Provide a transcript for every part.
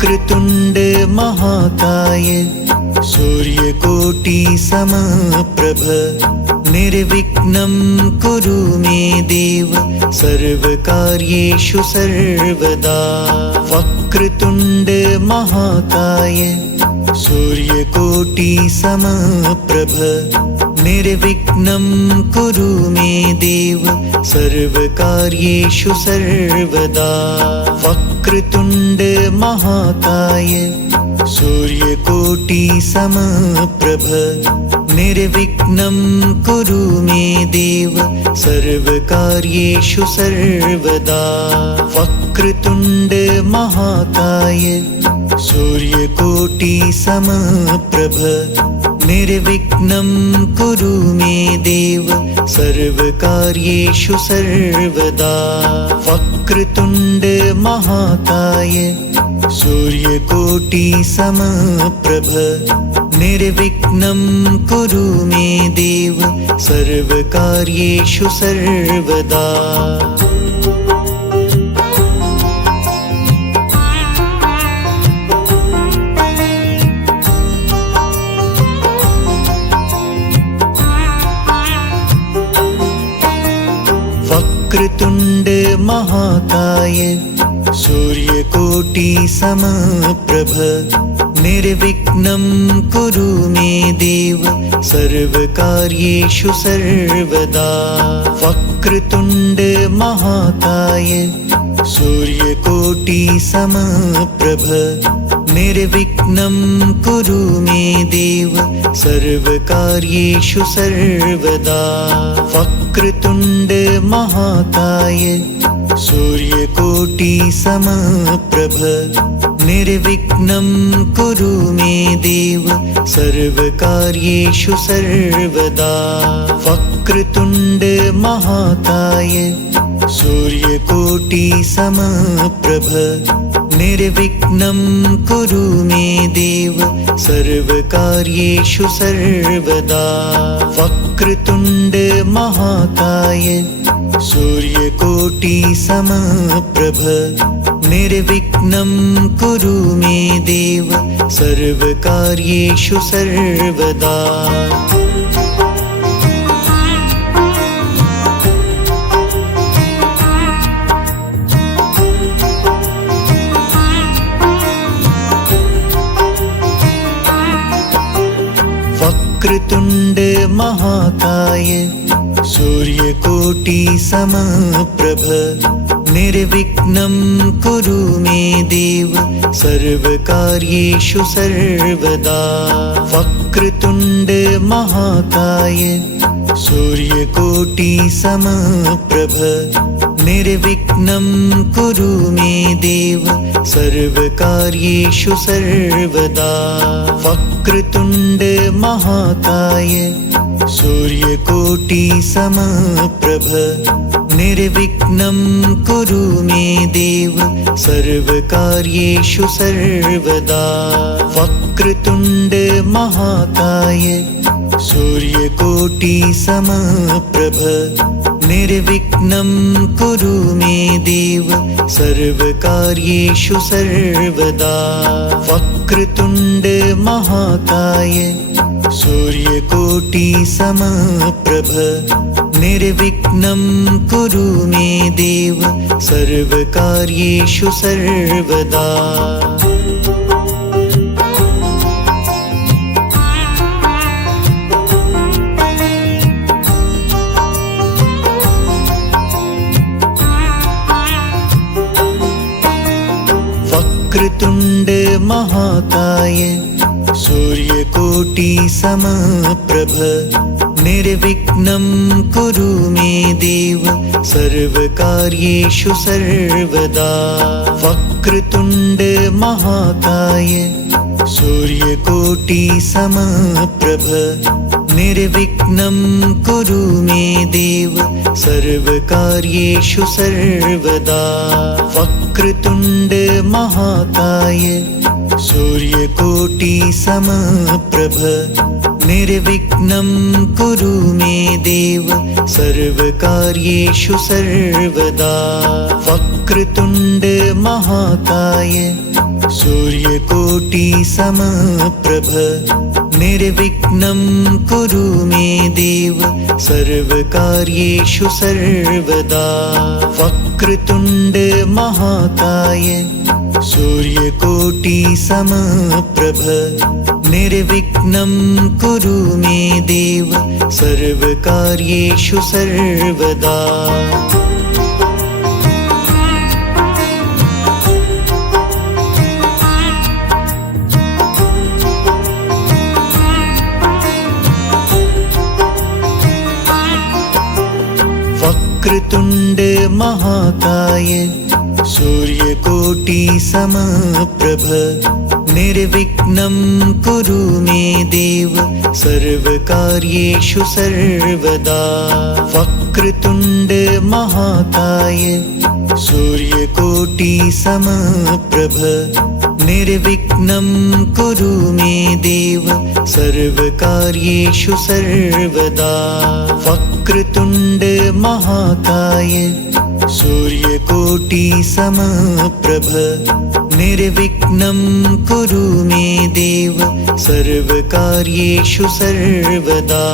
वक्रतुंड महाकाय सूर्यकोटि समप्रभ निर्विघ्नं कुरु मे देव सर्वकार्येषु सर्वदा। वक्रतुंड महाकाय सूर्यकोटि समप्रभ निर्विघ्नं कुरु मे देव सर्वकार्येषु सर्वदा। वक्रतुंड महाकाय सूर्यकोटि समप्रभ निर्विघ्नं कुरु मे देव सर्वकार्येषु सर्वदा। वक्रतुंड महाकाय सूर्यकोटि समप्रभ निर्विघ्नं कुरु मे देव सर्वकार्येषु सर्वदा। वक्रतुंड महाकाय सूर्यकोटि समप्रभ निर्विघ्नं कुरु मे देव सर्वकार्येषु सर्वदा। वक्रतुंड महाकाय सूर्यकोटि समप्रभ निर्विघ्नं कुरु मे देव सर्वकार्येषु सर्वदा। वक्रतुंड महाकाय सूर्यकोटि समप्रभ निर्विघ्नं कुरु मे देव सर्वकार्येषु सर्वदा। वक्रतुंड महाकाय सूर्यकोटि समप्रभ निर्विघ्नं कुरु मे देव सर्वकार्येषु सर्वदा। वक्रतुंड महाकाय सूर्यकोटि समप्रभ निर्विघ्नं कुरु मे देव सर्वकार्येषु सर्वदा। वक्रतुंड महाकाय सूर्यकोटि समप्रभ निर्विघ्नं कुरु मे देव सर्वकार्येषु सर्वदा। वक्रतुंड महाकाय सूर्यकोटि समप्रभ निर्विघ्नं कुरु मे देव सर्वकार्येषु सर्वदा। वक्रतुंड महाकाय सूर्यकोटि समप्रभ निर्विघ्नं कुरु मे देव सर्वकार्येषु सर्वदा। वक्रतुंड महाकाय सूर्यकोटि समप्रभ निर्विघ्नं कुरु मे देव सर्वकार्येषु सर्वदा। वक्रतुंड महाकाय सूर्यकोटि समप्रभ निर्विघ्नं कुरु मे देव सर्वकार्येषु सर्वदा। वक्रतुंड महाकाय सूर्यकोटि समप्रभ निर्विघ्नं कुरु मे देव सर्वकार्येषु सर्वदा। वक्रतुंड महाकाय सूर्यकोटि समप्रभ निर्विघ्नं कुरु मे देव सर्वकार्येषु सर्वदा। वक्रतुंड महाकाय सूर्यकोटि समप्रभ निर्विघ्नं कुरु मे देव सर्वकार्येषु सर्वदा। वक्रतुंड महाकाय सूर्यकोटि समप्रभ निर्विघ्नं कुरु मे देव सर्वकार्येषु सर्वदा। वक्रतुंड महाकाय सूर्यकोटि समप्रभ निर्विघ्नं कुरु मे देव सर्वकार्येषु सर्वदा। वक्रतुण्ड महाकाय सूर्यकोटि समप्रभ निर्विघ्नं कुरु मे देव सर्वकार्येषु सर्वदा। वक्रतुण्ड महाकाय सूर्यकोटि समप्रभ निर्विघ्नं कुरु मे देव सर्वकार्येषु सर्वदा। वक्रतुण्ड महाकाय सूर्यकोटि समप्रभ निर्विघ्नं कुरु मे देव सर्वकार्येषु सर्वदा। वक्रतुण्ड महाकाय सूर्यकोटि समप्रभ निर्विघ्नं कुरु मे देव सर्वकार्येषु सर्वदा।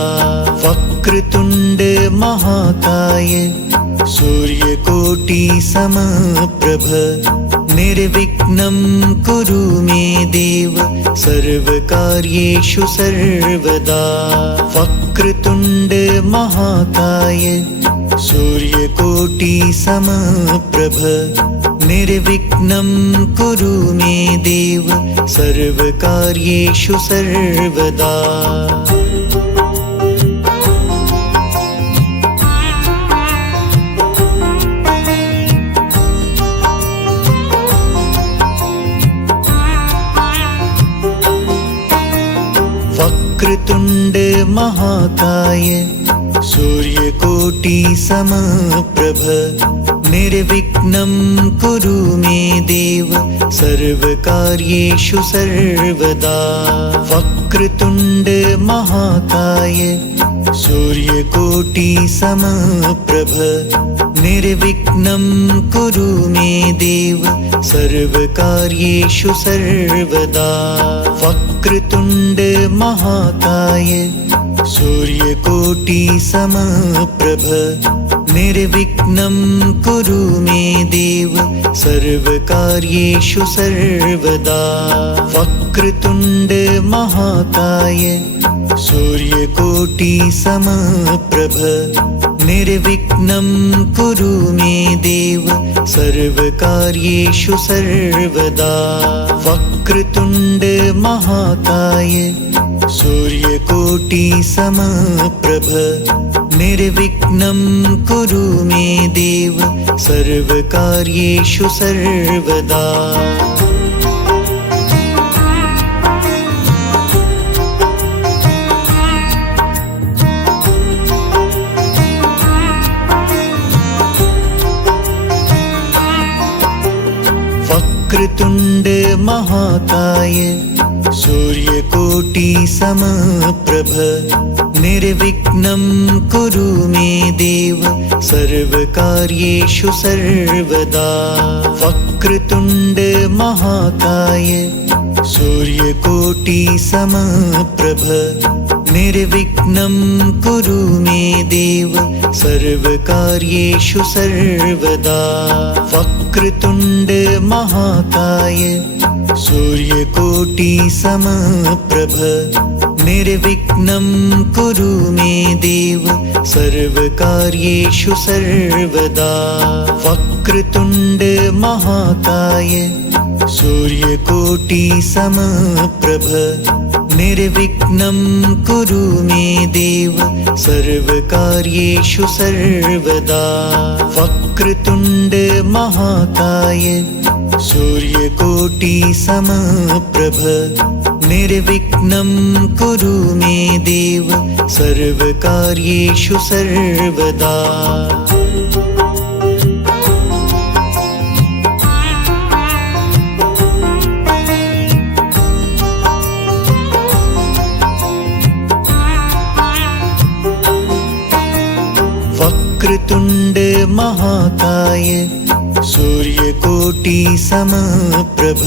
वक्रतुण्ड महाकाय सूर्यकोटि समप्रभ निर्विघ्नं कुरु मे देव सर्वकार्येषु सर्वदा। वक्रतुण्ड महाकाय सूर्यकोटि समप्रभ निर्विघ्नं कुरु मे देव सर्वकार्येषु सर्वदा। वक्रतुण्ड महाकाय सूर्यकोटि समप्रभ निर्विघ्नं कुरु मे देव सर्वकार्येषु सर्वदा। वक्रतुण्ड महाकाय सूर्यकोटि समप्रभ निर्विघ्नं कुरु मे देव सर्वकार्येषु सर्वदा। वक्रतुण्ड महाकाय सूर्यकोटि समप्रभ निर्विघ्नं कुरु मे देव सर्वकार्येषु सर्वदा। वक्रतुण्ड महाकाय सूर्यकोटि समप्रभ निर्विघ्नं कुरु मे देव सर्वकार्येषु सर्वदा। वक्रतुण्ड महाकाय सूर्यकोटि समप्रभ निर्विघ्नं कुरु मे देव सर्वकार्येषु सर्वदा। वक्रतुण्ड महाकाय सूर्यकोटि समप्रभ निर्विघ्नं कुरु मे देव सर्वकार्येषु सर्वदा। वक्रतुण्ड महाकाय सूर्यकोटि समप्रभ निर्विघ्नं कुरु मे देव सर्वकार्येषु सर्वदा। वक्रतुण्ड महाकाय सूर्यकोटि समप्रभ निर्विघ्नं कुरु मे देव सर्वकार्येषु सर्वदा। वक्रतुण्ड महाकाय सूर्यकोटि समप्रभ निर्विघ्नं कुरु मे देव सर्वकार्येषु सर्वदा। वक्रतुण्ड महाकाय सूर्यकोटि समप्रभ निर्विघ्नं कुरु मे देव सर्वकार्येषु सर्वदा। वक्रतुण्ड महाकाय सूर्यकोटि सूर्यकोटि समप्रभ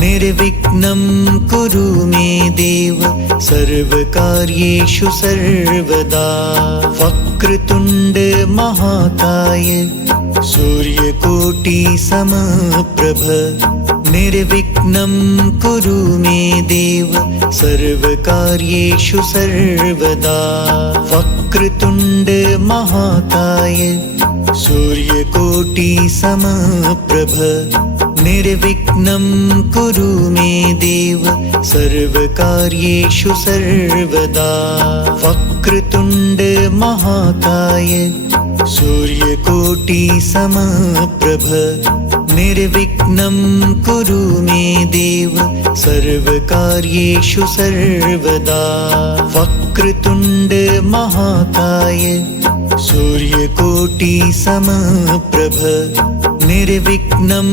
निर्विघ्नं कुरु मे देव सर्वकार्येषु सर्वदा। वक्रतुण्ड महाकाय सूर्यकोटि समप्रभ निर्विघ्नं कुरु मे देव सर्वकार्येषु सर्वदा। वक्रतुण्ड महाकाय सूर्यकोटि समप्रभ निर्विघ्नं कुरु मे देव सर्वकार्येषु सर्वदा। वक्रतुण्ड महाकाय सूर्यकोटि समप्रभ निर्विघ्नं कुरु मे देव सर्वकार्येषु सर्वदा। वक्रतुण्ड महाकाय सूर्यकोटि समप्रभ निर्विघ्नं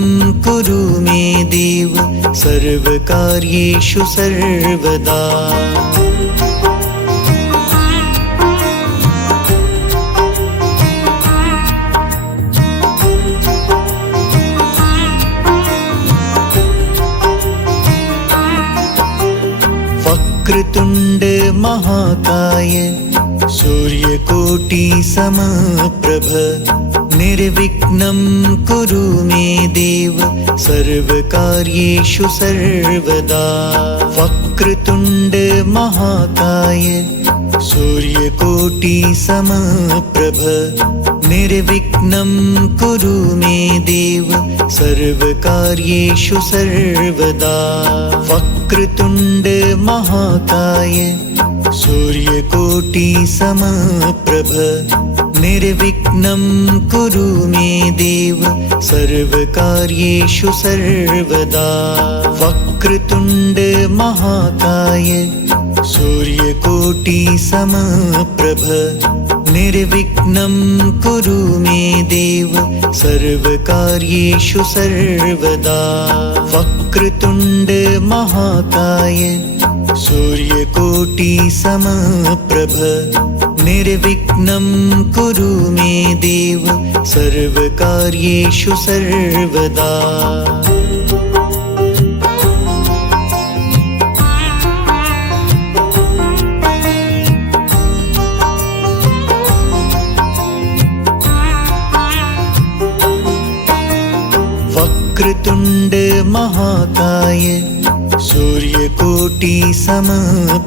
कुरु मे देव सर्वकार्येषु सर्वदा। वक्रतुण्ड महाकाय सूर्यकोटि समप्रभ निर्विघ्नं कुरु मे देव सर्वकार्येषु सर्वदा। वक्रतुण्ड महाकाय सूर्यकोटि समप्रभ निर्विघ्नं कुरु मे देव सर्वकार्येषु सर्वदा। वक्रतुण्ड महाकाय सूर्यकोटि समप्रभ निर्विघ्नं कुरु मे देव सर्वकार्येषु सर्वदा। वक्रतुण्ड महाकाय सूर्यकोटि समप्रभ निर्विघ्नं कुरु मे देव सर्वकार्येषु सर्वदा। वक्रतुण्ड महाकाय सूर्यकोटि समप्रभ निर्विघ्नं कुरु मे देव सर्वकार्येषु सर्वदा। वक्रतुण्ड महाकाय सूर्यकोटि समप्रभ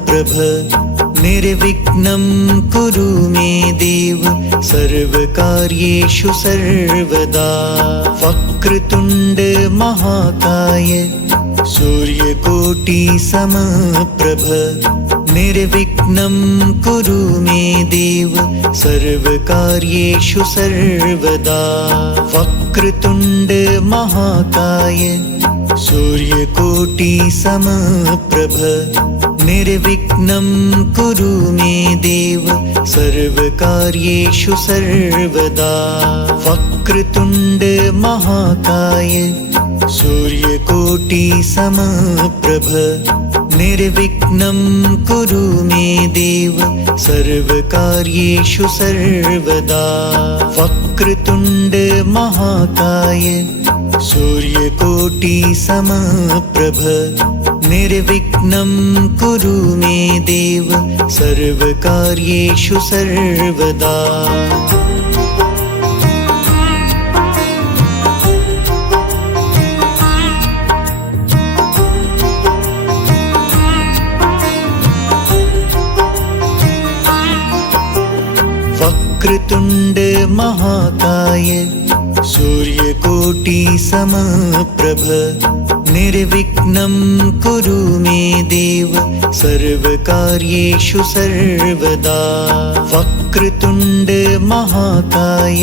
निर्विघ्नं कुरु मे देव सर्वकार्येषु सर्वदा। वक्रतुण्ड महाकाय सूर्यकोटि समप्रभ निर्विघ्नं कुरु मे देव सर्वकार्येषु सर्वदा। वक्रतुण्ड महाकाय सूर्यकोटि समप्रभ निर्विघ्नं कुरु मे देव सर्वकार्येषु सर्वदा। वक्रतुण्ड महाकाय सूर्यकोटि समप्रभ निर्विघ्नं कुरु मे देव सर्वकार्येषु सर्वदा। वक्रतुण्ड महाकाय सूर्यकोटि समप्रभ निर्विघ्नं कुरु मे देव सर्वकार्येषु सर्वदा। वक्रतुण्ड महाकाय सूर्यकोटि समप्रभ निर्विघ्नं कुरु मे देव सर्वकार्येषु सर्वदा। वक्रतुण्ड महाकाय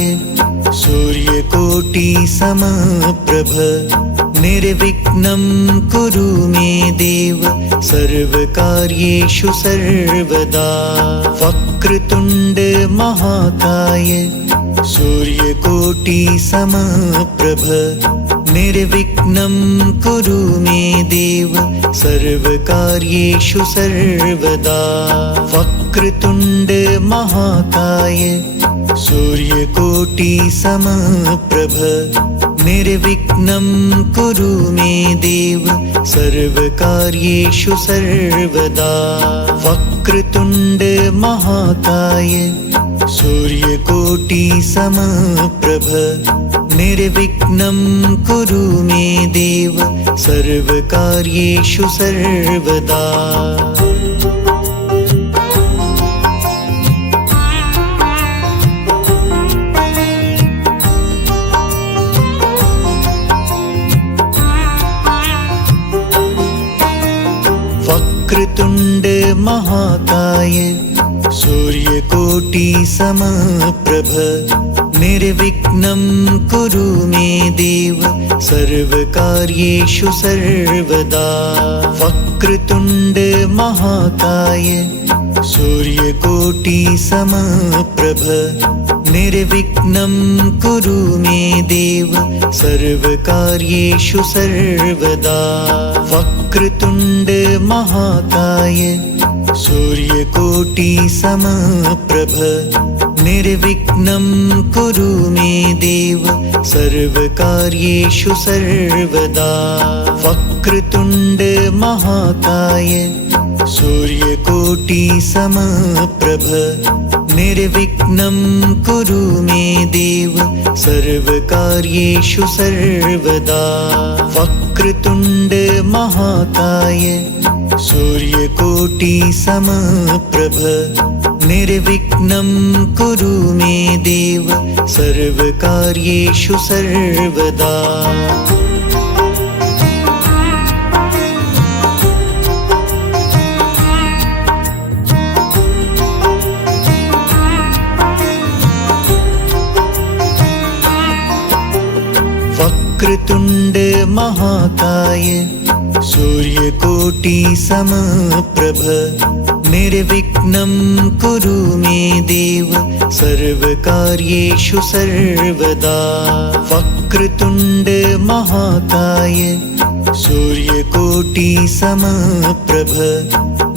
सूर्यकोटि समप्रभ निर्विघ्नं कुरु मे देव सर्वकार्येषु सर्वदा। वक्रतुण्ड महाकाय सूर्यकोटि समप्रभ निर्विघ्नं कुरु मे देव सर्वकार्येषु सर्वदा। वक्रतुण्ड महाकाय सूर्यकोटि समप्रभ निर्विघ्नं कुरु मे देव सर्वकार्येषु सर्वदा। वक्रतुण्ड महाकाय सूर्यकोटि समप्रभ निर्विघ्नं कुरु मे देव सर्वकार्येषु सर्वदा। वक्रतुण्ड महाकाय सूर्यकोटि समप्रभ निर्विघ्नं कुरु मे देव सर्वकार्येषु सर्वदा। वक्रतुण्ड महाकाय सूर्यकोटि समप्रभ निर्विघ्नं कुरु मे देव सर्वकार्येषु सर्वदा। वक्रतुण्ड महाकाय सूर्यकोटि समप्रभ निर्विघ्नं कुरु मे देव सर्वकार्येषु सर्वदा। वक्रतुण्ड महाकाय सूर्यकोटि समप्रभ निर्विघ्नं कुरु मे देव सर्वकार्येषु सर्वदा। वक्रतुण्ड महाकाय सूर्यकोटि समप्रभ निर्विघ्नं कुरु मे देव सर्वकार्येषु सर्वदा। वक्रतुण्ड महाकाय सूर्यकोटि समप्रभ निर्विघ्नं कुरु मे देव सर्वकार्येषु सर्वदा। वक्रतुण्ड महाकाय सूर्यकोटि समप्रभ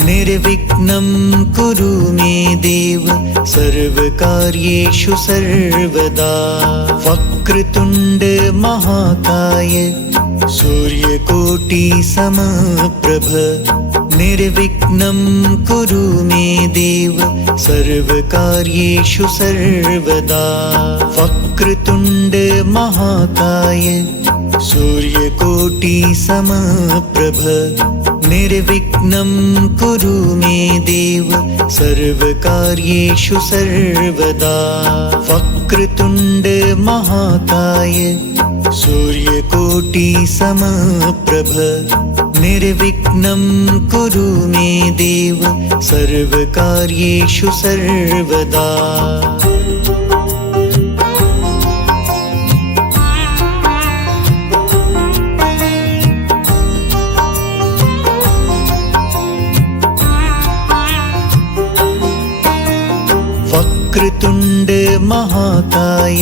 निर्विघ्नं कुरु मे देव सर्वकार्येषु सर्वदा। वक्रतुण्ड महाकाय सूर्यकोटि समप्रभ निर्विघ्नं कुरु मे देव सर्वकार्येषु सर्वदा। वक्रतुण्ड महाकाय सूर्यकोटि समप्रभ निर्विघ्नं कुरु मे देव सर्वकार्येषु सर्वदा। वक्रतुण्ड महाकाय सूर्यकोटि समप्रभ निर्विघ्नं कुरु मे देव सर्वकार्येषु सर्वदा। वक्रतुण्ड महाकाय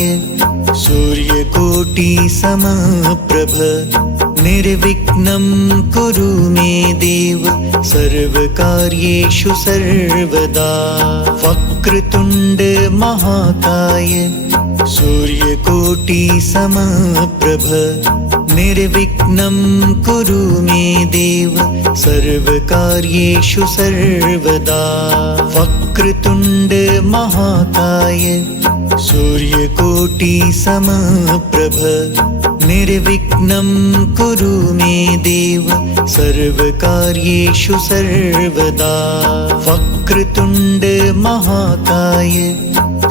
सूर्यकोटि समप्रभ निर्विघ्नं कुरु मे देव सर्वकार्येषु सर्वदा। वक्रतुण्ड महाकाय सूर्यकोटि समप्रभ निर्विघ्नं कुरु मे देव सर्वकार्येषु सर्वदा। वक्रतुण्ड महाकाय सूर्यकोटि समप्रभ निर्विघ्नं कुरु मे देव सर्वकार्येषु सर्वदा। वक्रतुण्ड महाकाय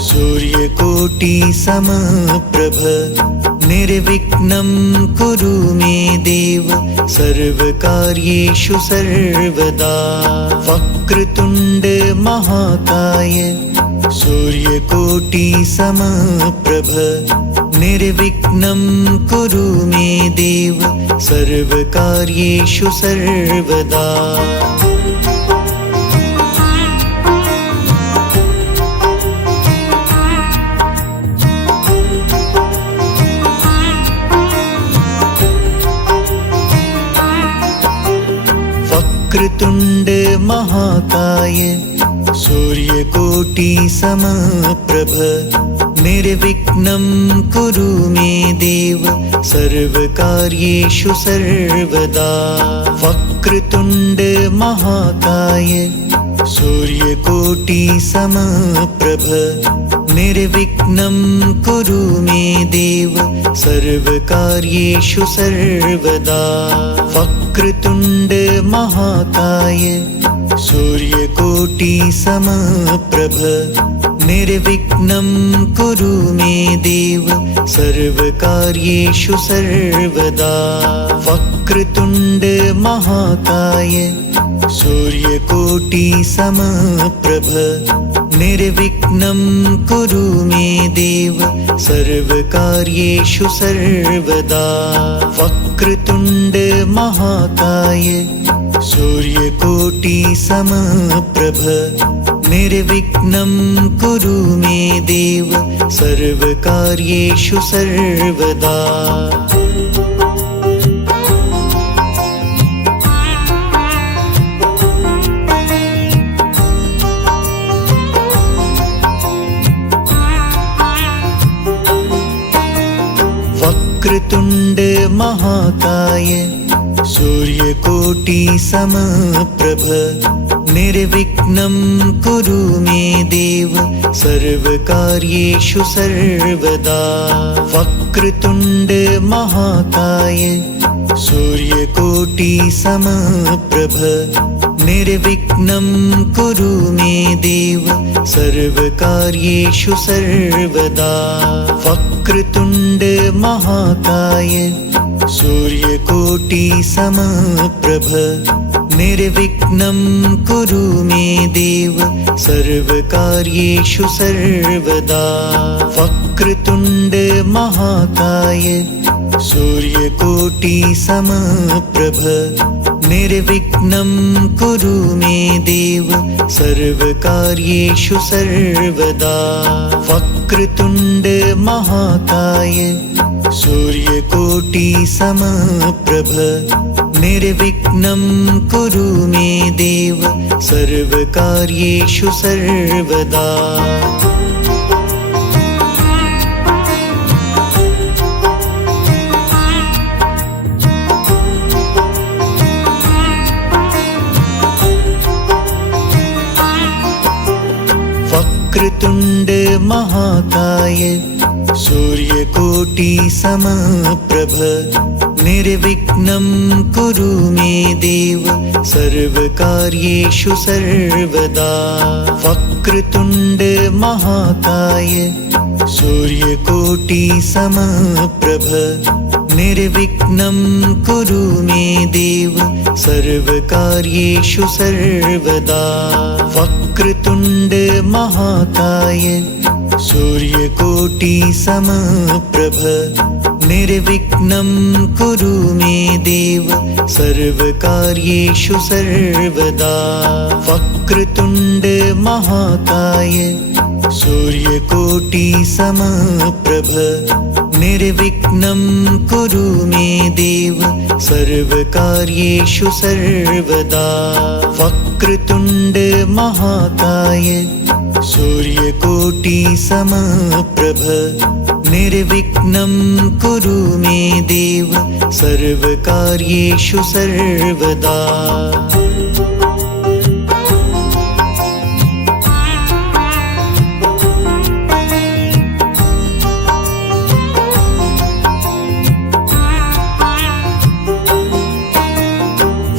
सूर्यकोटि समप्रभ निर्विघ्नं कुरु मे देव सर्वकार्येषु सर्वदा। वक्रतुण्ड महाकाय सूर्यकोटि समप्रभ निर्विघ्नं कुरु मे देव सर्वकार्येषु सर्वदा। वक्रतुण्ड महाकाय सूर्यकोटि समप्रभ निर्विघ्नं कुरु मे देव सर्वकार्येषु सर्वदा। वक्रतुण्ड महाकाय सूर्यकोटि समप्रभ निर्विघ्नं कुरु मे देव सर्वकार्येषु सर्वदा। वक्रतुण्ड महाकाय सूर्यकोटि समप्रभ निर्विघ्नं कुरु मे देव सर्वकार्येषु सर्वदा। वक्रतुण्ड महाकाय सूर्यकोटि समप्रभ निर्विघ्नं कुरु मे देव सर्वकार्येषु सर्वदा। वक्रतुण्ड महाकाय सूर्यकोटि समप्रभ निर्विघ्नं कुरु मे देव सर्वकार्येषु सर्वदा। वक्रतुण्ड महाकाय सूर्यकोटि समप्रभ निर्विघ्नं कुरु मे देव सर्वकार्येषु सर्वदा। वक्रतुण्ड महाकाय सूर्यकोटि समप्रभ निर्विघ्नं कुरु मे देव सर्वकार्येषु सर्वदा। वक्रतुण्ड महाकाय सूर्यकोटि समप्रभ निर्विघ्नं कुरु मे देव सर्वकार्येषु सर्वदा। वक्रतुण्ड महाकाय सूर्यकोटि समप्रभ निर्विघ्नं कुरु मे देव सर्वकार्येषु सर्वदा। वक्रतुण्ड महाकाय सूर्यकोटि समप्रभ निर्विघ्नं कुरु मे देव सर्वकार्येषु सर्वदा। वक्रतुण्ड महाकाय सूर्यकोटि समप्रभ निर्विघ्नं कुरु मे देव सर्वकार्येषु सर्वदा। वक्रतुण्ड महाकाय सूर्यकोटि समप्रभ निर्विघ्नं कुरु मे देव सर्वकार्येषु सर्वदा। वक्रतुण्ड महाकाय सूर्यकोटि समप्रभ निर्विघ्नं कुरु मे देव सर्वकार्येषु सर्वदा। वक्रतुण्ड महाकाय सूर्यकोटि समप्रभ निर्विघ्नं कुरु मे देव सर्वकार्येषु सर्वदा। वक्रतुण्ड महाकाय सूर्यकोटि समप्रभ निर्विघ्नं कुरु मे देव सर्वकार्येषु सर्वदा।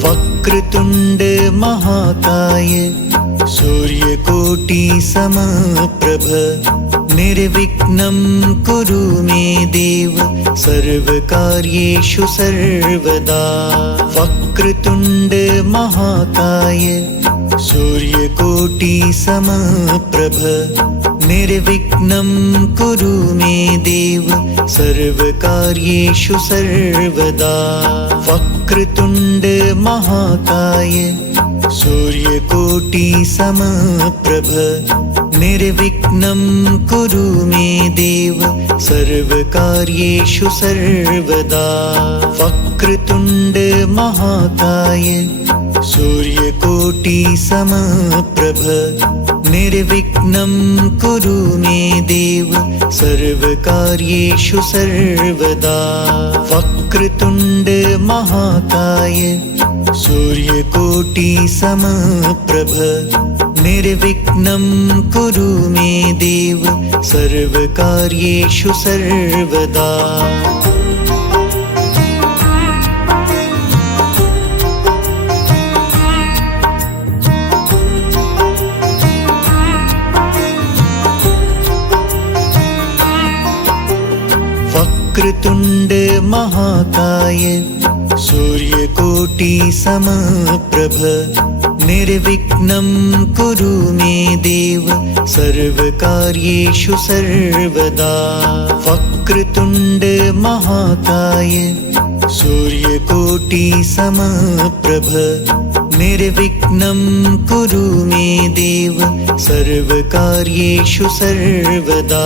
वक्रतुण्ड महाकाय सूर्यकोटि समप्रभ निर्विघ्नं कुरु मे देव सर्वकार्येषु सर्वदा। वक्रतुण्ड महाकाय सूर्यकोटि समप्रभ निर्विघ्नं कुरु मे देव सर्वकार्येषु सर्वदा। वक्रतुण्ड महाकाय सूर्यकोटि समप्रभ निर्विघ्नं कुरु मे देव सर्वकार्येषु सर्वदा। वक्रतुण्ड महाकाय सूर्यकोटि समप्रभ निर्विघ्नं कुरु मे देव सर्वकार्येषु सर्वदा। वक्रतुण्ड महाकाय सूर्यकोटि समप्रभ निर्विघ्नं कुरु मे देव सर्वकार्येषु सर्वदा। वक्रतुण्ड महाकाय सूर्यकोटि समप्रभ निर्विघ्नं कुरु मे देव सर्वकार्येषु सर्वदा। वक्रतुण्ड महाकाय सूर्यकोटि समप्रभ निर्विघ्नं कुरु मे देव सर्वकार्येषु सर्वदा।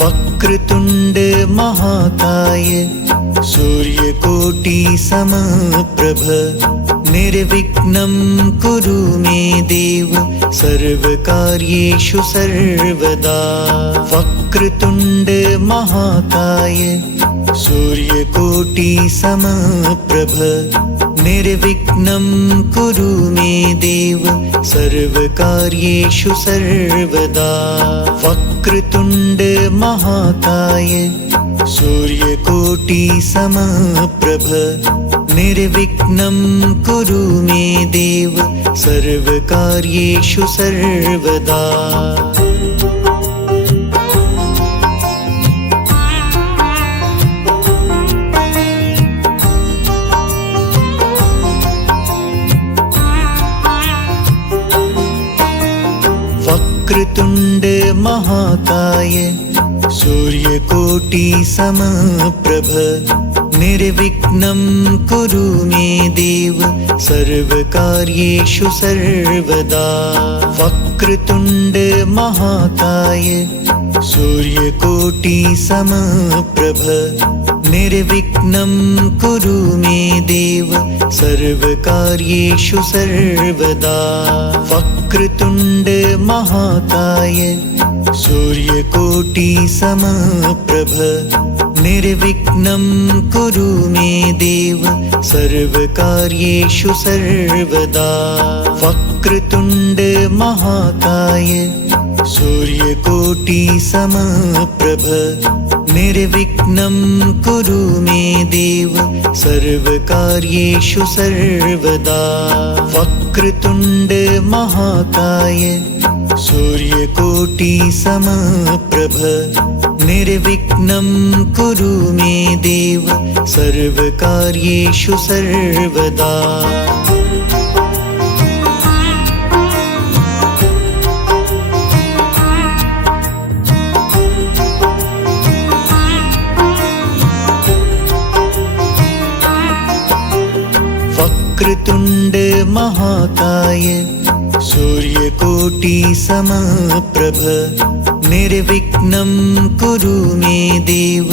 वक्रतुण्ड महाकाय सूर्यकोटि समप्रभ निर्विघ्नं कुरु मे देव सर्वकार्येषु सर्वदा। वक्रतुण्ड महाकाय सूर्यकोटि समप्रभ निर्विघ्नं कुरु मे देव सर्वकार्येषु सर्वदा। वक्रतुण्ड महाकाय सूर्यकोटि समप्रभ निर्विघ्नं कुरु मे देव सर्वकार्येषु सर्वदा। वक्रतुण्ड महाकाय सूर्यकोटि समप्रभ निर्विघ्नं कुरु मे देव सर्वकार्येषु सर्वदा। वक्रतुण्ड महाकाय सूर्यकोटि समप्रभ निर्विघ्नं कुरु मे देव सर्वकार्येषु सर्वदा। वक्रतुण्ड महाकाय सूर्यकोटि समप्रभ निर्विघ्नं कुरु मे देव सर्वकार्येषु सर्वदा। वक्रतुण्ड महाकाय सूर्यकोटि समप्रभ निर्विघ्नं कुरु मे देव सर्वकार्येषु सर्वदा। वक्रतुण्ड महाकाय सूर्यकोटि समप्रभ निर्विघ्नं कुरु मे देव सर्वकार्येषु सर्वदा। वक्रतुण्ड महाकाय सूर्यकोटि समप्रभ निर्विघ्नं कुरु मे देव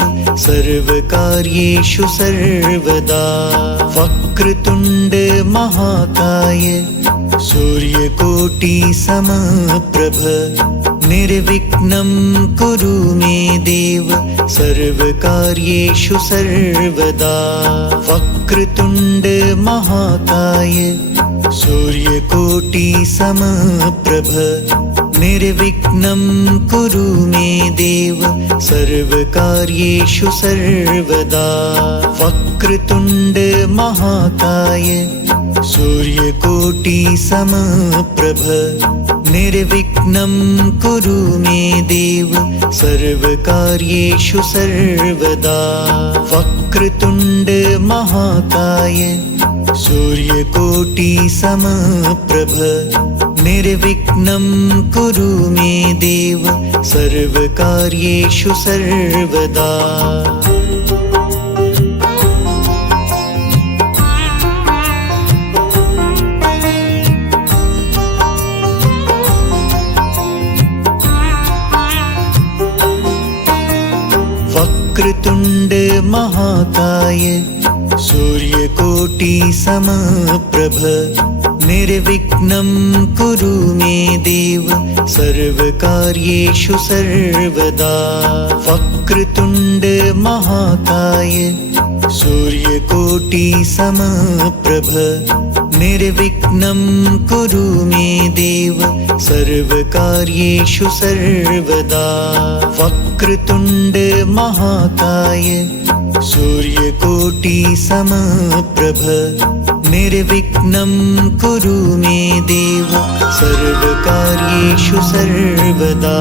सर्वकार्येषु सर्वदा। वक्रतुण्ड महाकाय सूर्यकोटि समप्रभ निर्विघ्नं कुरु मे देव सर्वकार्येषु सर्वदा। वक्रतुण्ड महाकाय सूर्यकोटि समप्रभ निर्विघ्नं कुरु मे देव सर्वकार्येषु सर्वदा। वक्रतुण्ड महाकाय सूर्यकोटि समप्रभ निर्विघ्नं कुरु मे देव सर्वकार्येषु सर्वदा। वक्रतुण्ड महाकाय सूर्यकोटि समप्रभ निर्विघ्नं कुरु मे देव सर्वकार्येषु सर्वदा। वक्रतुण्ड महाकाय सूर्यकोटि समप्रभ निर्विघ्नं कुरु मे देव सर्वकार्येषु सर्वदा। वक्रतुण्ड महाकाय सूर्यकोटि समप्रभ निर्विघ्नं कुरु मे देव सर्वकार्येषु सर्वदा। वक्रतुण्ड महाकाय सूर्यकोटि समप्रभ निर्विघ्नं कुरु मे देव सर्वकार्येषु सर्वदा।